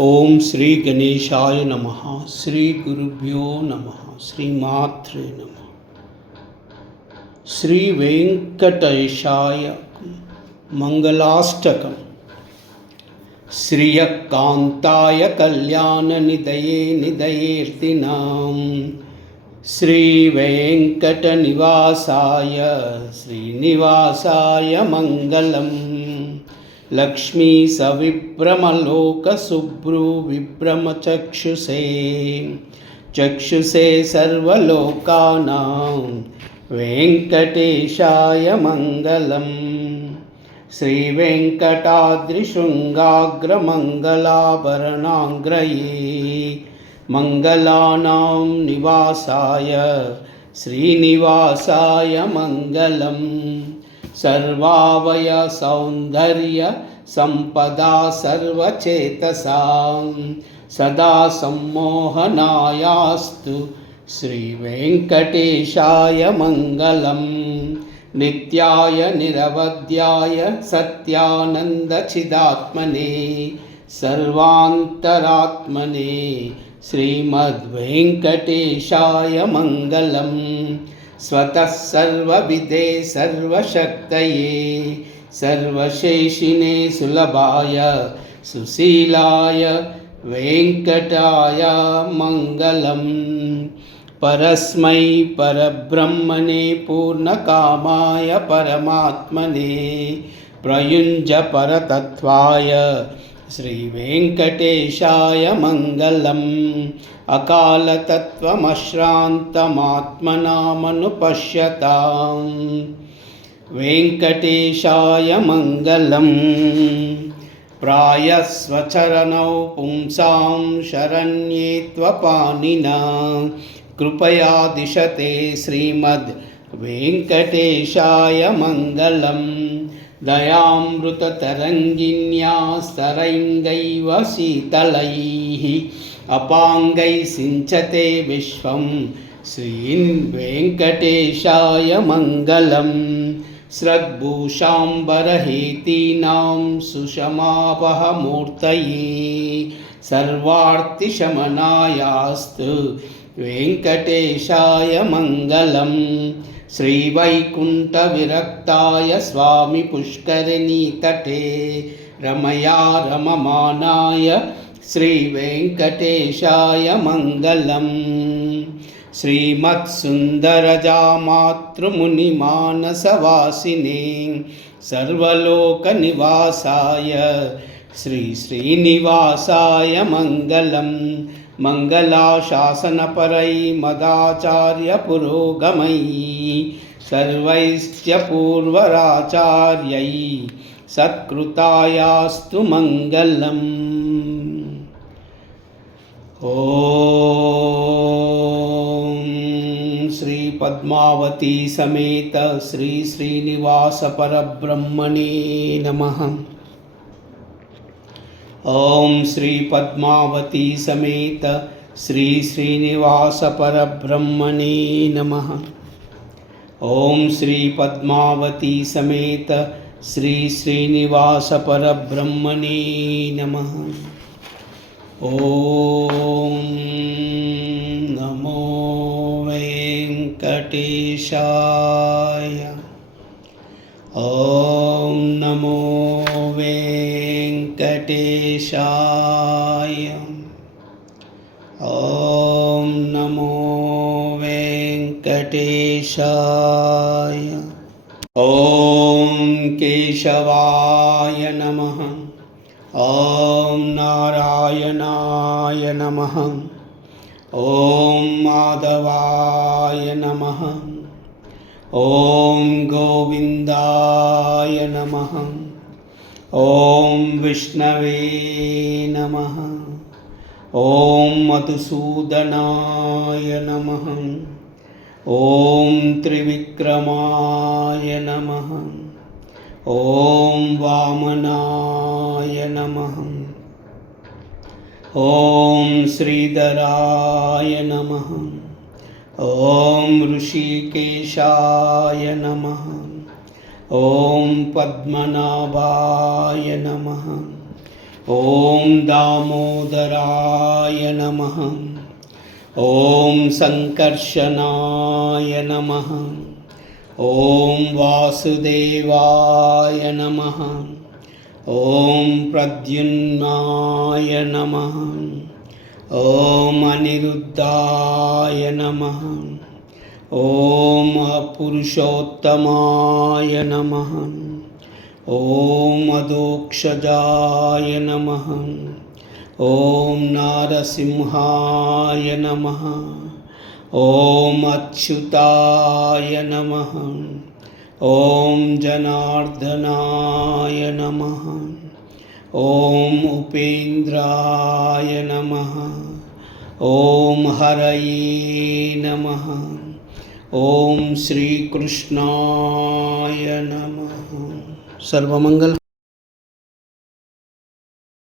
ओम श्री गणेशाय नमः। श्री गुरुभ्यो नमः। श्रीमात्रे नमः। श्री वेंकटेशाय मंगलाष्टकम्। श्रियकांताय कल्याण निधये निधयेर्तिनां श्री वेंकट निवासाय श्रीनिवासाय मंगलम्। लक्ष्मी सविभ्रमलोक शुभ्रू विभ्रम चक्षुषे चक्षुषे सर्वलोकानां वेंकटेशाय मंगलम्। श्री वेंकटाद्रिशृंगाग्रमंगलाभरणांग्रये मंगलानां निवासाय श्रीनिवासाय मंगलम्। सर्वावय सौंदर्य संपदा सर्वचेतसां सदा सम्मोहनायास्तु श्री वेंकटेशाय मंगलम्। नित्याय निरवध्याय सत्यानंदचिदात्मने सर्वान्तरात्मने श्रीमद्वेंकटेशाय मंगलम्। स्वतः सर्वविदे सर्वशक्तये सर्वशेषिने सुलभाय सुशीलाय वेंकटाय मंगलम्। परस्मै परब्रह्मणे पूर्णकामाय परमात्मने प्रयुञ्ज परतत्त्वाय श्री वेंकटेशाय मंगलम्। अकालतत्त्वमश्रान्तमात्मनामनुपश्यतां वेंकटेशाय मंगलम्। प्रायस्वचरणौ पुंसां शरण्ये त्वपाणिना कृपया दिशते श्रीमद् वेंकटेशाय मंगलम्। दयामृततरङ्गिण्या स्तरैङ्गैव शीतलैः अपाङ्गैः सिञ्चते विश्वं श्रीवेङ्कटेशाय मंगलम्। स्रग्भूषाम्बरहेतीनां सुषमावहमूर्तये सर्वार्तिशमनायास्तु वेंकटेशाय मंगलम्। श्रीवैकुण्ठविरक्ताय स्वामी पुष्करिणीतटे रमया रममानाय श्रीवेंकटेशाय मंगलम्। श्रीमत्सुन्दरजामातृमुनिमानसवासिने सर्वलोकनिवासाय श्रीनिवासाय मंगलम्। मंगलाशासनपरै मदाचार्यपुरोगमै सर्वैश्च पूर्वराचार्यै सत्कृतायास्तु मंगलम्। ओम श्री पद्मावती समेत श्री श्रीनिवास परब्रह्मणे नमः। ओम श्री पद्मावती समेत श्री श्रीनिवास परब्रह्मणे नमः। ओम श्री पद्मावती समेत श्री श्रीनिवास परब्रह्मणे नमः। ओम नमो वेंकटेशाय। ओम नमो वेंकटेशाय। ओम नमो वेंकटेशाय। ओम केशवाय नमः। ओम नारायणाय नमः। ओम माधवाय नमः। ओम गोविंदाय नमः। ओम विष्णवे नमः। ओम मधुसूदनाय नमः। ओम त्रिविक्रमाय नमः। ओम वामनाय नमः। ओम श्रीधराय नमः। ओम ऋषिकेशाय नमः। ओम पद्मनाभाय नमः। ॐ दामोदराय नमः। ॐ सङ्कर्षणाय नमः। ॐ वासुदेवाय नमः। ॐ प्रद्युम्नाय नमः। ॐ अनिरुद्धाय नमः। ॐ पुरुषोत्तमाय नमः। ॐ अधोक्षजाय नमः। ॐ नारसिंहाय नमः। ॐ अच्युताय नमः। ॐ जनार्दनाय नमः। ॐ उपेन्द्राय नमः। ॐ हरये नमः। ॐ श्रीकृष्णाय नमः। सर्वमंगल।